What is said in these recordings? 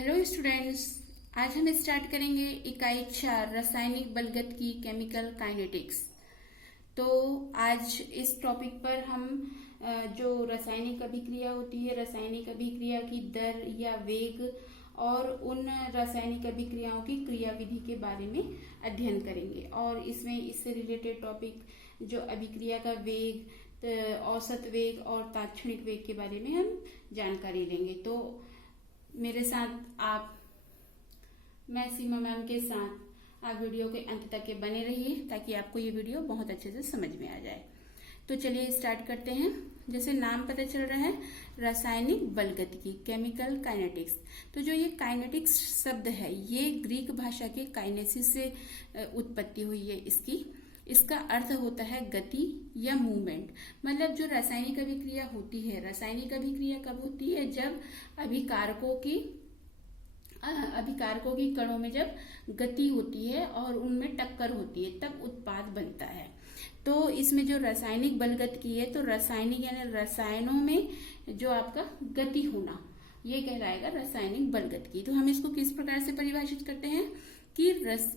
Hello students, आज हम start करेंगे इकाई 4 रासायनिक बलगत की केमिकल काइनेटिक्स। तो आज इस टॉपिक पर हम जो रासायनिक अभिक्रिया होती है, रासायनिक अभिक्रिया की दर या वेग और उन रासायनिक अभिक्रियाओं की क्रियाविधि के बारे में अध्ययन करेंगे। और इसमें इससे रिलेटेड टॉपिक जो अभिक्रिया का वेग, औसत वेग और तात्क्षणिक वेग के बारे में हम जानकारी लेंगे। तो मेरे साथ मैं सीमा मैम के साथ आप वीडियो के अंत तक के बने रहिए ताकि आपको ये वीडियो बहुत अच्छे से समझ में आ जाए। तो चलिए स्टार्ट करते हैं। जैसे नाम पता चल रहा है, रासायनिक बलगतिकी, केमिकल काइनेटिक्स। तो जो ये काइनेटिक्स शब्द है, ये ग्रीक भाषा के काइनेसिस से उत्पत्ति हुई है। इसका अर्थ होता है गति या मूवमेंट। मतलब जो रासायनिक अभिक्रिया होती है, रासायनिक अभिक्रिया कब होती है? जब अभिकारकों की कणों में जब गति होती है और उनमें टक्कर होती है, तब उत्पाद बनता है। तो इसमें जो रासायनिक बलगतिकी है, तो रासायनिक यानी रसायनों में जो आपका गति होना, ये कहलाएगा रासायनिक बलगतिकी। तो हम इसको किस प्रकार से परिभाषित करते हैं कि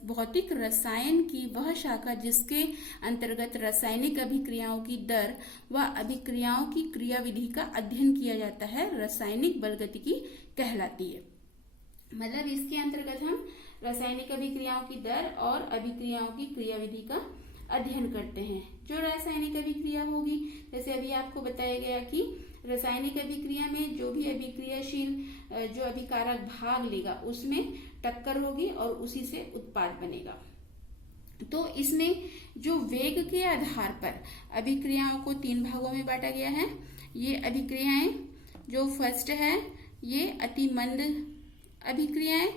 भौतिक रसायन की वह शाखा जिसके अंतर्गत रासायनिक अभिक्रियाओं की दर व अभिक्रियाओं की क्रियाविधि का अध्ययन किया जाता है, रासायनिक बलगतिकी कहलाती है। मतलब इसके अंतर्गत हम रासायनिक अभिक्रियाओं की दर और अभिक्रियाओं की क्रियाविधि का अध्ययन करते हैं। जो रासायनिक अभिक्रिया होगी, जैसे अभी आपको बताया गया कि रासायनिक अभिक्रिया में जो भी अभिक्रियाशील जो अभिकारक भाग लेगा उसमें टक्कर होगी और उसी से उत्पाद बनेगा। तो इसमें जो वेग के आधार पर अभिक्रियाओं को 3 भागों में बांटा गया है। ये अभिक्रियाएं, जो फर्स्ट है ये अति मंद अभिक्रियाएं,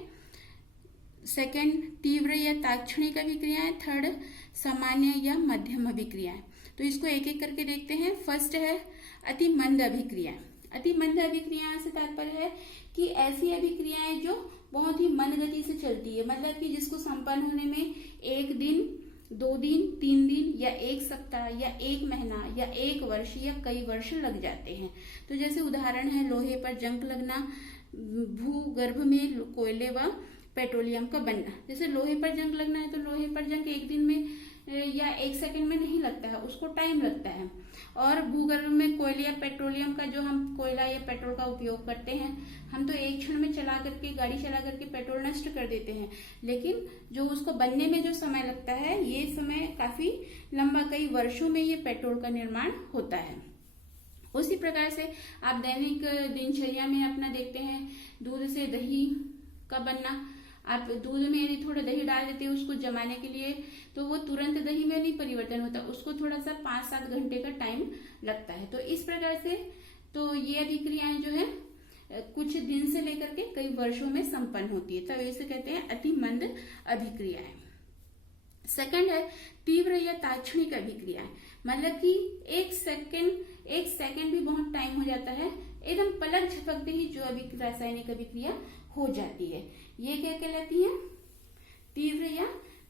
सेकंड तीव्र या तात्क्षणिक अभिक्रियाएं, थर्ड सामान्य या मध्यम अभिक्रियाएं। तो इसको एक एक करके देखते हैं। फर्स्ट है अति मंद अभिक्रियाएं। अति मंद अभिक्रियाएं से तात्पर्य है कि ऐसी अभिक्रियाएं जो बहुत ही मंद गति से चलती है, मतलब कि जिसको संपन्न होने में 1 दिन, 2 दिन, 3 दिन या 1 सप्ताह या 1 महीना या 1 वर्ष या कई वर्ष लग जाते हैं। तो जैसे उदाहरण है लोहे पर जंग लगना, भूगर्भ में कोयले व पेट्रोलियम का बनना। जैसे लोहे पर जंग लगना है तो लोहे पर जंग 1 दिन में या 1 सेकंड में नहीं लगता है, उसको टाइम लगता है। और भूगर्भ में कोयले या पेट्रोलियम का, जो हम कोयला या पेट्रोल का उपयोग करते हैं, हम तो एक क्षण में गाड़ी चला करके पेट्रोल नष्ट कर देते हैं, लेकिन जो उसको बनने में जो समय लगता है, ये समय काफी लंबा, कई वर्षों में ये पेट्रोल का निर्माण होता है। उसी प्रकार से आप दैनिक दिनचर्या में अपना देखते हैं, दूध से दही का बनना। आप दूध में यदि थोड़ा दही डाल देते हैं उसको जमाने के लिए, तो वो तुरंत दही में नहीं परिवर्तन होता, उसको थोड़ा सा 5-7 घंटे का टाइम लगता है। तो इस प्रकार से तो ये अभिक्रियाएं जो है कुछ दिन से लेकर के कई वर्षों में संपन्न होती है, तब इसे कहते हैं अति मंद अभिक्रियाएं। सेकंड है तीव्र या तात्क्षणिक अभिक्रियाएं। मतलब कि 1 सेकंड भी बहुत टाइम हो जाता है, एकदम पलक झपकते ही जो रासायनिक अभिक्रिया हो जाती है, ये क्या कहलाती है? तीव्र या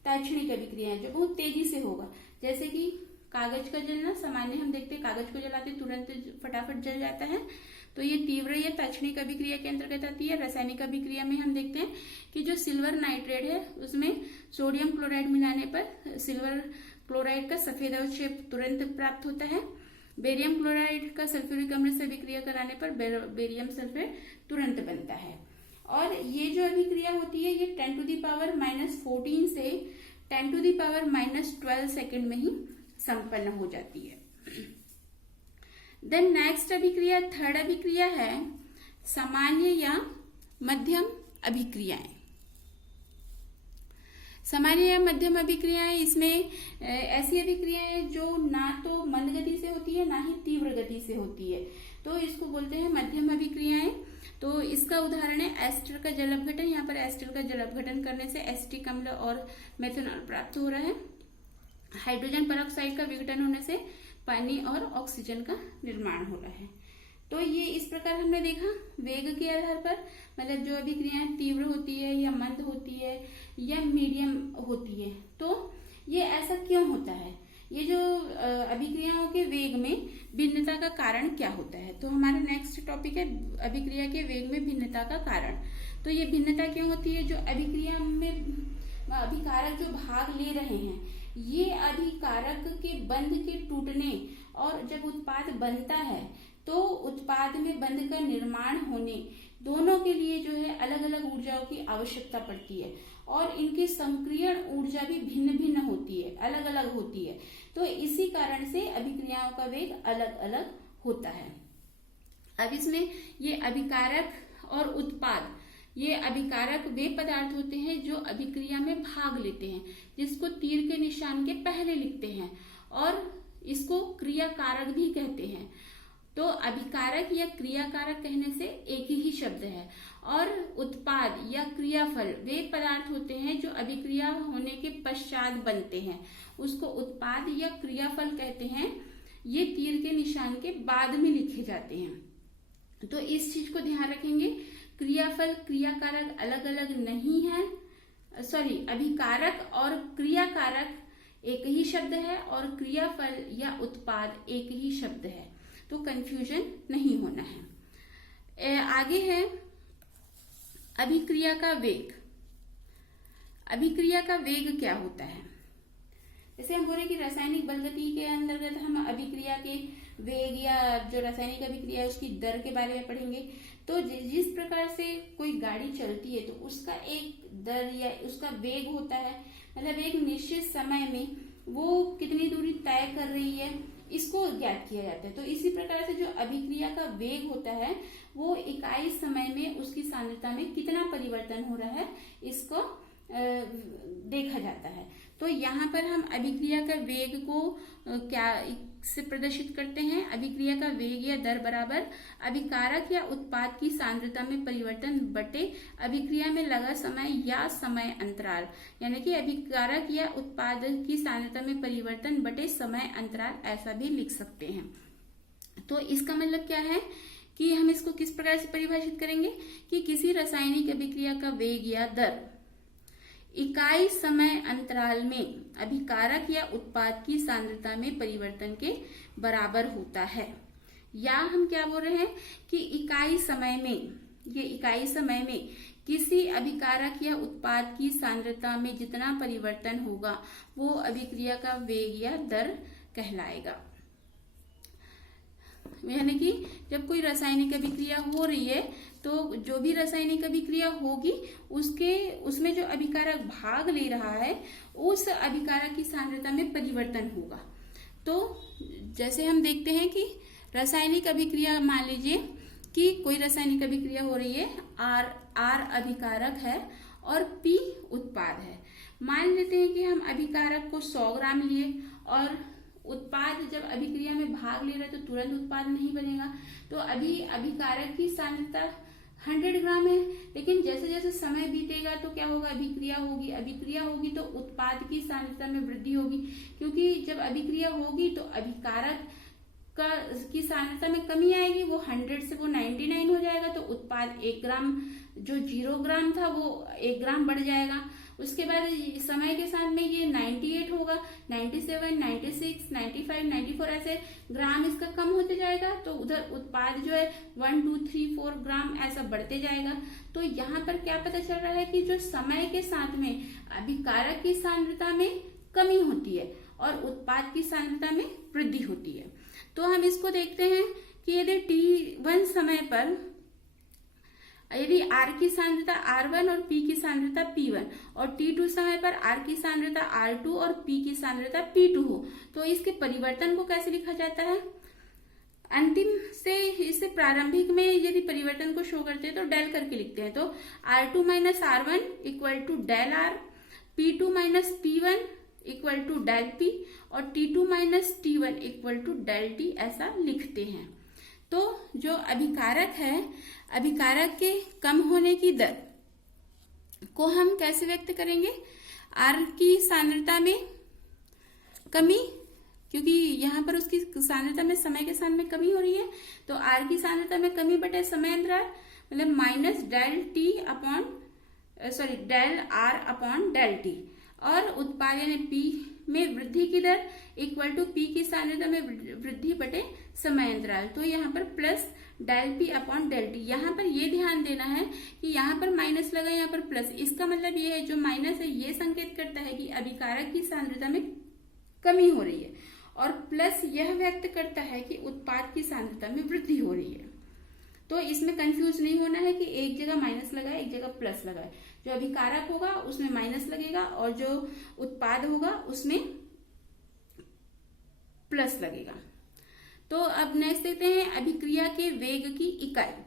तात्क्षणिक अभिक्रियाएं, जो बहुत तेजी से होगा। जैसे कि कागज का जलना, सामान्य हम देखते हैं कागज को जलाते तुरंत फटाफट जल जाता है, तो ये तीव्र या तात्क्षणिक अभिक्रिया के अंतर्गत आती है। रासायनिक अभिक्रिया में हम देखते हैं कि जो सिल्वर नाइट्रेट है उसमें सोडियम क्लोराइड मिलाने पर सिल्वर क्लोराइड का सफेद अवक्षेप तुरंत प्राप्त होता है। बेरियम क्लोराइड का सल्फ्यूरिक अम्ल से अभिक्रिया कराने पर बेरियम सल्फेट तुरंत बनता है। और ये जो अभिक्रिया होती है ये 10⁻⁻14 से 10⁻⁻12 सेकेंड में ही संपन्न हो जाती है। देन नेक्स्ट अभिक्रिया, थर्ड अभिक्रिया है सामान्य या मध्यम अभिक्रियाएं। सामान्य या मध्यम अभिक्रियाएं, इसमें ऐसी अभिक्रियाएं जो ना तो मंद गति से होती है ना ही तीव्र गति से होती है, तो इसको बोलते हैं मध्यम अभिक्रियाएं। तो इसका उदाहरण है एस्टर का जल अपघटन। यहाँ पर एस्टर का जल अपघटन करने से एसिटिक अम्ल और मेथनॉल प्राप्त हो रहा है। हाइड्रोजन पेरोक्साइड का विघटन होने से पानी और ऑक्सीजन का निर्माण हो रहा है। तो ये इस प्रकार हमने देखा वेग के आधार पर, मतलब जो अभिक्रियाएं तीव्र होती है या मंद होती है या मीडियम होती है। तो ये ऐसा क्यों होता है? ये जो अभिक्रियाओं के वेग में भिन्नता का कारण क्या होता है। तो हमारा नेक्स्ट टॉपिक है अभिक्रिया के वेग में भिन्नता का कारण। तो ये भिन्नता क्यों होती है, जो अभिक्रिया में अभिकारक जो भाग ले रहे हैं, ये अभिकारक के बंध के टूटने और जब उत्पाद बनता है तो उत्पाद में बंध का निर्माण होने, दोनों के लिए जो है अलग अलग ऊर्जाओं की आवश्यकता पड़ती है और इनकी संक्रियण ऊर्जा भी भिन्न भिन्न होती है, अलग अलग होती है। तो इसी कारण से अभिक्रियाओं का वेग अलग अलग होता है। अब इसमें ये अभिकारक और उत्पाद, ये अभिकारक वे पदार्थ होते हैं जो अभिक्रिया में भाग लेते हैं, जिसको तीर के निशान के पहले लिखते हैं, और इसको क्रियाकारक भी कहते हैं। तो अभिकारक या क्रियाकारक कहने से एक ही शब्द है। और उत्पाद या क्रियाफल वे पदार्थ होते हैं जो अभिक्रिया होने के पश्चात बनते हैं, उसको उत्पाद या क्रियाफल कहते हैं। ये तीर के निशान के बाद में लिखे जाते हैं। तो इस चीज को ध्यान रखेंगे, क्रियाफल क्रियाकारक अलग अलग नहीं है, अभिकारक और क्रियाकारक एक ही शब्द है और क्रियाफल या उत्पाद एक ही शब्द है, तो कंफ्यूजन नहीं होना है। आगे है अभिक्रिया का वेग। अभिक्रिया का वेग क्या होता है, जैसे हम बोले कि रासायनिक बलगति के अंतर्गत हम अभिक्रिया के वेग या जो रासायनिक अभिक्रिया है उसकी दर के बारे में पढ़ेंगे। तो जिस प्रकार से कोई गाड़ी चलती है तो उसका एक दर या उसका वेग होता है, मतलब एक निश्चित समय में वो कितनी दूरी तय कर रही है, इसको ज्ञात किया जाता है। तो इसी प्रकार से जो अभिक्रिया का वेग होता है वो इकाई समय में उसकी सांद्रता में कितना परिवर्तन हो रहा है, इसको देखा जाता है। तो यहाँ पर हम अभिक्रिया का वेग को क्या से प्रदर्शित करते हैं, अभिक्रिया का वेग या दर बराबर अभिकारक या उत्पाद की सांद्रता में परिवर्तन बटे अभिक्रिया में लगा समय या समय अंतराल, यानी कि अभिकारक या उत्पाद की सांद्रता में परिवर्तन बटे समय अंतराल, ऐसा भी लिख सकते हैं। तो इसका मतलब क्या है कि हम इसको किस प्रकार से परिभाषित करेंगे कि किसी रासायनिक अभिक्रिया का वेग या दर इकाई समय अंतराल में अभिकारक या उत्पाद की सांद्रता में परिवर्तन के बराबर होता है। या हम क्या बोल रहे हैं कि इकाई समय में, ये इकाई समय में किसी अभिकारक या उत्पाद की सांद्रता में जितना परिवर्तन होगा वो अभिक्रिया का वेग या दर कहलाएगा। यानी कि जब कोई रासायनिक अभिक्रिया हो रही है तो जो भी रासायनिक अभिक्रिया होगी उसमें जो अभिकारक भाग ले रहा है उस अभिकारक की सांद्रता में परिवर्तन होगा। तो जैसे हम देखते हैं कि रासायनिक अभिक्रिया, मान लीजिए कि कोई रासायनिक अभिक्रिया हो रही है, R अभिकारक है और P उत्पाद है। मान लेते हैं कि हम अभिकारक को 100 ग्राम लिए और उत्पाद जब अभिक्रिया में भाग ले रहा है तो तुरंत उत्पाद नहीं बनेगा, तो अभी अभिकारक की सांद्रता 100 ग्राम है, लेकिन जैसे जैसे समय बीतेगा तो क्या होगा, अभिक्रिया होगी तो उत्पाद की सांद्रता में वृद्धि होगी, क्योंकि जब अभिक्रिया होगी तो अभिकारक की सांद्रता में कमी आएगी, वो 100 से वो 99 हो जाएगा, तो उत्पाद 1 ग्राम, जो 0 ग्राम था वो 1 ग्राम बढ़ जाएगा। उसके बाद समय के साथ में ये 98 होगा, 97, 96, 95, 94 ऐसे ग्राम इसका कम होते जाएगा, तो उधर उत्पाद जो है 1, 2, 3, 4 ग्राम ऐसा बढ़ते जाएगा। तो यहाँ पर क्या पता चल रहा है कि जो समय के साथ में अभिकारक की सांद्रता में कमी होती है और उत्पाद की सांद्रता में वृद्धि होती है। तो हम इसको देखते हैं कि यदि T1 समय पर यदि R की सांद्रता R1 और P की सांद्रता P1 और T2 समय पर R की सांद्रता R2 और P की सांद्रता P2 हो, तो इसके परिवर्तन को कैसे लिखा जाता है, अंतिम से इससे प्रारंभिक में यदि परिवर्तन को शो करते हैं तो डेल करके लिखते हैं। तो R2 minus R1 equal to del R, P2 minus P1 equal to del P और T2 minus T1 equal to del T, ऐसा लिखते हैं। तो जो अभिकारक है, अभिकारक के कम होने की दर को हम कैसे व्यक्त करेंगे, R की सांद्रता में कमी, क्योंकि यहाँ पर उसकी सांद्रता में समय के साथ में कमी हो रही है, तो R की सांद्रता में कमी बटे समय अंतराल, मतलब minus del R upon del T। और उत्पाद यानी पी में वृद्धि की दर इक्वल टू पी की सांद्रता में वृद्धि बटे समय अंतराल। तो यहाँ पर plus del P upon del T. यहाँ पर ये ध्यान देना है कि यहाँ पर माइनस लगा, यहाँ पर प्लस। इसका मतलब ये है जो माइनस है ये संकेत करता है कि अभिकारक की सांद्रता में कमी हो रही है, और प्लस यह व्यक्त करता है कि उत्पाद की सांद्रता में वृद्धि हो रही है। तो इसमें कंफ्यूज नहीं होना है कि एक जगह माइनस लगा है, एक जगह प्लस लगा है। जो अभिकारक होगा उसमें माइनस लगेगा और जो उत्पाद होगा उसमें प्लस लगेगा। तो अब नेक्स्ट देखते हैं अभिक्रिया के वेग की इकाई।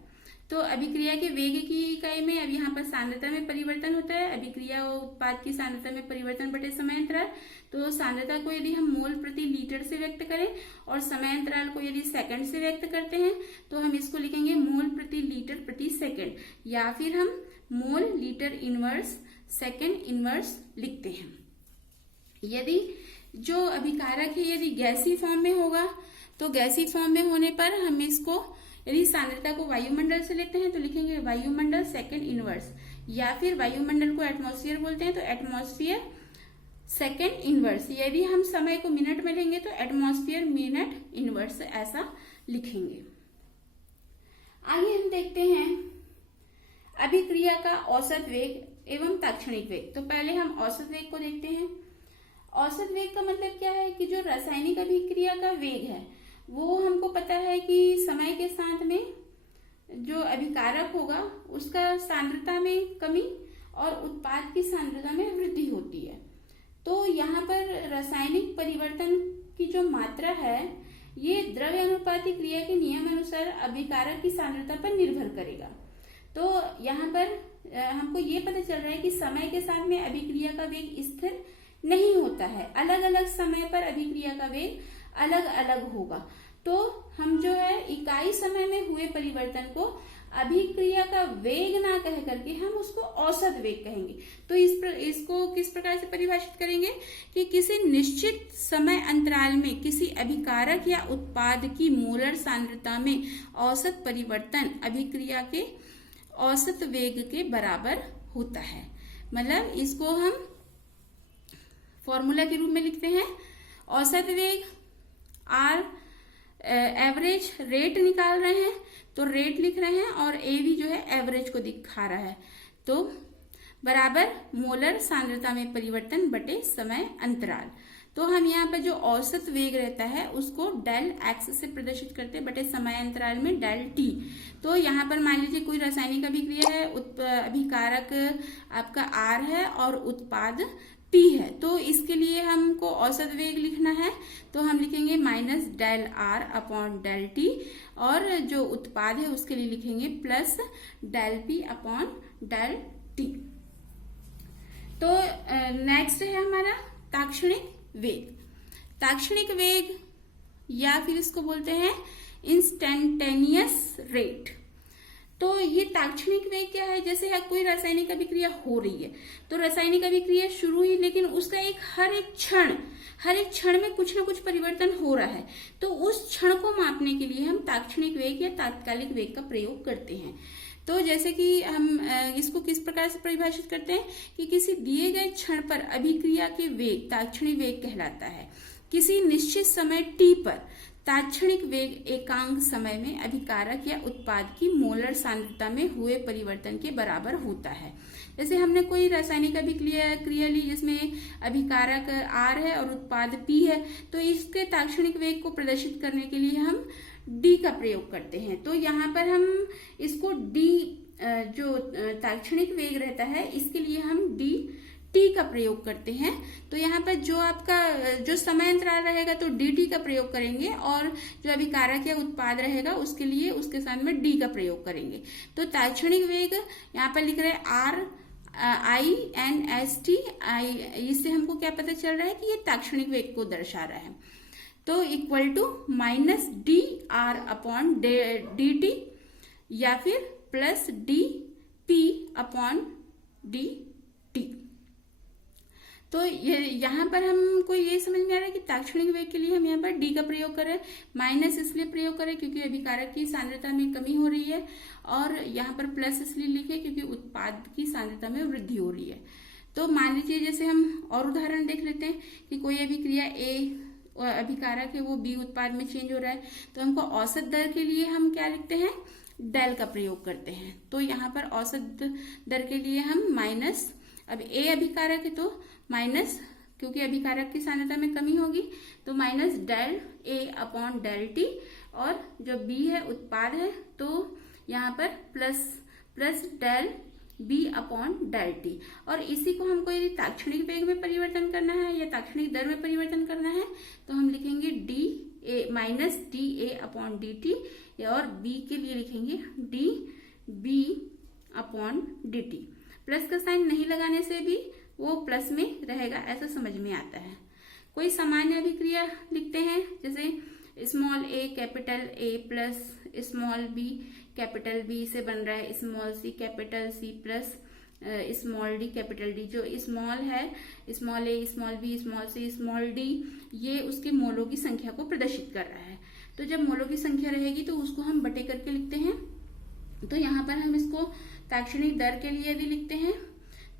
तो अभिक्रिया के वेग की इकाई में अब यहाँ पर सांद्रता में परिवर्तन होता है। अभिक्रिया और उत्पाद की सांद्रता में परिवर्तन बटे समय अंतराल। तो सांद्रता को यदि हम मोल प्रति लीटर से व्यक्त करें और समय अंतराल को यदि सेकंड से व्यक्त करते हैं तो हम इसको लिखेंगे मोल प्रति लीटर प्रति सेकंड, या फिर हम mole litre inverse second inverse लिखते हैं। यदि जो अभिकारक है यदि गैसीय फॉर्म में होगा तो गैसीय फॉर्म में होने पर हम इसको यदि सांद्रता को वायुमंडल से लेते हैं तो लिखेंगे वायुमंडल सेकंड इनवर्स, या फिर वायुमंडल को एटमॉस्फेयर बोलते हैं तो एटमॉस्फेयर सेकंड इनवर्स। यदि हम समय को मिनट में लेंगे तो एटमॉस्फेयर मिनट इनवर्स ऐसा लिखेंगे। आगे हम देखते हैं अभिक्रिया का औसत वेग एवं ताक्षणिक वेग। तो पहले हम औसत वेग को देखते हैं। औसत वेग का मतलब क्या है कि जो रासायनिक अभिक्रिया का वेग है वो हमको पता है कि समय के साथ में जो अभिकारक होगा उसका सांद्रता में कमी और उत्पाद की सांद्रता में वृद्धि होती है। तो यहाँ पर रासायनिक परिवर्तन की जो मात्रा है ये द्रव्य अनुपाती क्रिया के नियम अनुसार अभिकारक की सांद्रता पर निर्भर करेगा। तो यहाँ पर हमको ये पता चल रहा है कि समय के साथ में अभिक्रिया का वेग स्थिर नहीं होता है, अलग अलग समय पर अभिक्रिया का वेग अलग अलग होगा। तो हम जो है इकाई समय में हुए परिवर्तन को अभिक्रिया का वेग ना कह करके हम उसको औसत वेग कहेंगे। तो इसको किस प्रकार से परिभाषित करेंगे कि किसी निश्चित समय अंतराल में किसी अभिकारक या उत्पाद की मोलर सांद्रता में औसत परिवर्तन अभिक्रिया के औसत वेग के बराबर होता है। मतलब इसको हम फॉर्मूला के रूप में लिखते हैं। औसत वेग आर एवरेज रेट निकाल रहे हैं तो रेट लिख रहे हैं, और ए भी जो है एवरेज को दिखा रहा है, तो बराबर मोलर सांद्रता में परिवर्तन बटे समय अंतराल। तो हम यहाँ पर जो औसत वेग रहता है उसको डेल एक्स से प्रदर्शित करते हैं बटे समय अंतराल में डेल टी। तो यहाँ पर मान लीजिए कोई रासायनिक अभिक्रिया है, अभिकारक आपका आर है और उत्पाद पी है, तो इसके लिए हमको औसत वेग लिखना है तो हम लिखेंगे minus del R upon del T, और जो उत्पाद है उसके लिए लिखेंगे plus del P upon del T. तो नेक्स्ट है हमारा ताक्षणिक वेग। ताक्षणिक वेग या फिर इसको बोलते हैं इंस्टेंटेनियस रेट। तो ये ताक्षणिक वेग क्या है? जैसे कोई रासायनिक अभिक्रिया हो रही है तो रासायनिक अभिक्रिया शुरू हुई, लेकिन उसका हर एक क्षण में कुछ ना कुछ परिवर्तन हो रहा है, तो उस क्षण को मापने के लिए हम ताक्षणिक वेग या तात्कालिक वेग का प्रयोग करते हैं। तो जैसे कि हम इसको किस प्रकार से परिभाषित करते हैं कि किसी दिए गए क्षण पर अभिक्रिया के वेग ताक्षणिक वेग कहलाता है। किसी निश्चित समय t पर ताक्षणिक वेग एकांक समय में अभिकारक या उत्पाद की मोलर सांद्रता में हुए परिवर्तन के बराबर होता है। जैसे हमने कोई रासायनिक अभिक्रिया ली जिसमें अभिकारक R है और उत्पाद P है, तो इसके ताक्षणिक वेग को प्रदर्शित करने के लिए हम D का प्रयोग करते हैं। तो यहाँ पर हम इसको D जो ताक्षणिक वेग रहता है इसके लिए हम dt का प्रयोग करते हैं। तो यहाँ पर जो आपका जो समय अंतराल रहेगा तो dt का प्रयोग करेंगे, और जो अभिकारक या उत्पाद रहेगा उसके लिए उसके साथ में d का प्रयोग करेंगे। तो ताक्षणिक वेग यहाँ पर लिख रहे हैं RINST, इससे हमको क्या पता चल रहा है कि ये ताक्षणिक वेग को दर्शा रहा है। तो equal to minus dr upon dt या फिर प्लस dp अपॉन dt। तो यहाँ पर हमको ये समझ में आ रहा है कि ताक्षणिक वेग के लिए हम यहाँ पर d का प्रयोग करें, माइनस इसलिए प्रयोग करें क्योंकि अभिकारक की सांद्रता में कमी हो रही है, और यहाँ पर प्लस इसलिए लिखे क्योंकि उत्पाद की सांद्रता में वृद्धि हो रही है। तो मान लीजिए जैसे हम और उदाहरण देख लेते हैं कि कोई अभिक्रिया ए अभिकारक है वो बी उत्पाद में चेंज हो रहा है, तो हमको औसत दर के लिए हम क्या लिखते हैं, डेल का प्रयोग करते हैं। तो यहाँ पर औसत दर के लिए हम माइनस, अब ए अभिकारक है तो माइनस, क्योंकि अभिकारक की सांद्रता में कमी होगी तो minus del A upon del T, और जो बी है उत्पाद है तो यहाँ पर plus del B upon del T. और इसी को हमको यदि ताक्षणिक वेग में परिवर्तन करना है या ताक्षणिक दर में परिवर्तन करना है तो हम लिखेंगे D A minus D A upon D T, और बी के लिए लिखेंगे D B upon D T. Plus का साइन नहीं लगाने से भी वो प्लस में रहेगा, ऐसा समझ में आता है। कोई सामान्य अभिक्रिया लिखते हैं, जैसे small A capital A plus small B capital B से बन रहा है small C capital C plus small D capital D. जो स्मॉल है, small A small B small C small D, ये उसके मोलों की संख्या को प्रदर्शित कर रहा है। तो जब मोलों की संख्या रहेगी तो उसको हम बटे करके लिखते हैं। तो यहाँ पर हम इसको ताक्षणिक दर के लिए यदि लिखते हैं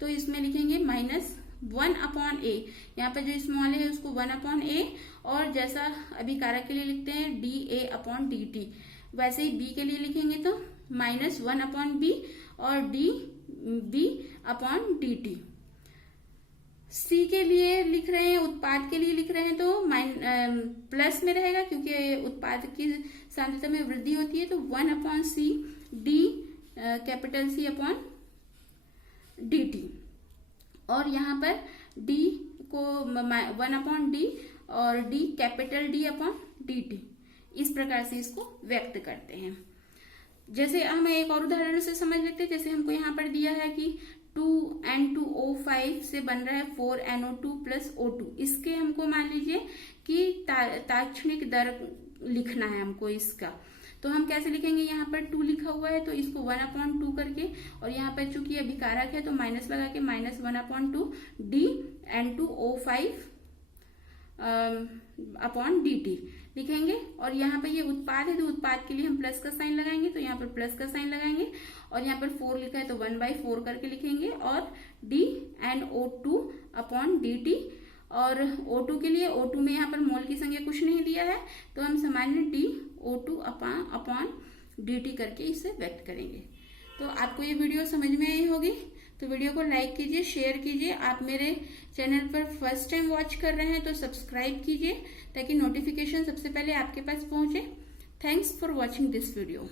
तो इसमें लिखेंगे माइनस 1 अपॉन ए, यहाँ पर जो स्मॉल है उसको 1 अपॉन ए, और जैसा अभिकारक के लिए लिखते हैं D A upon D T, वैसे ही बी के लिए लिखेंगे तो माइनस 1 अपॉन बी और D B upon D T. C के लिए लिख रहे हैं, उत्पाद के लिए लिख रहे हैं तो प्लस में रहेगा क्योंकि उत्पाद की सांद्रता में वृद्धि होती है, तो 1 upon C D capital C upon D T, और यहाँ पर डी को 1 अपॉन डी और D capital D upon D T, इस प्रकार से इसको व्यक्त करते हैं। जैसे हम एक और उदाहरण से समझ लेते हैं। जैसे हमको यहाँ पर दिया है कि 2N2O5 से बन रहा है 4NO2 प्लस O2, इसके हमको मान लीजिए कि ताक्षणिक दर लिखना है हमको इसका, तो हम कैसे लिखेंगे, यहाँ पर 2 लिखा हुआ है तो इसको 1 अपॉन 2 करके, और यहाँ पर चूंकि अभिकारक है तो माइनस लगा के minus 1 upon 2 D N2O5 upon D T लिखेंगे। और यहाँ पे ये उत्पाद है तो उत्पाद के लिए हम प्लस का साइन लगाएंगे, तो यहाँ पर प्लस का साइन लगाएंगे, और यहाँ पर 4 लिखा है तो 1/4 करके लिखेंगे, और D NO2 upon D T. और O2 के लिए, O2 में यहाँ पर मोल की संख्या कुछ नहीं दिया है तो हम सामान्य D O2 upon D T करके इसे व्यक्त करेंगे। तो आपको ये वीडियो समझ में आई होगी, तो वीडियो को लाइक कीजिए, शेयर कीजिए। आप मेरे चैनल पर फर्स्ट टाइम वॉच कर रहे हैं तो सब्सक्राइब कीजिए ताकि नोटिफिकेशन सबसे पहले आपके पास पहुंचे। Thanks for watching this video.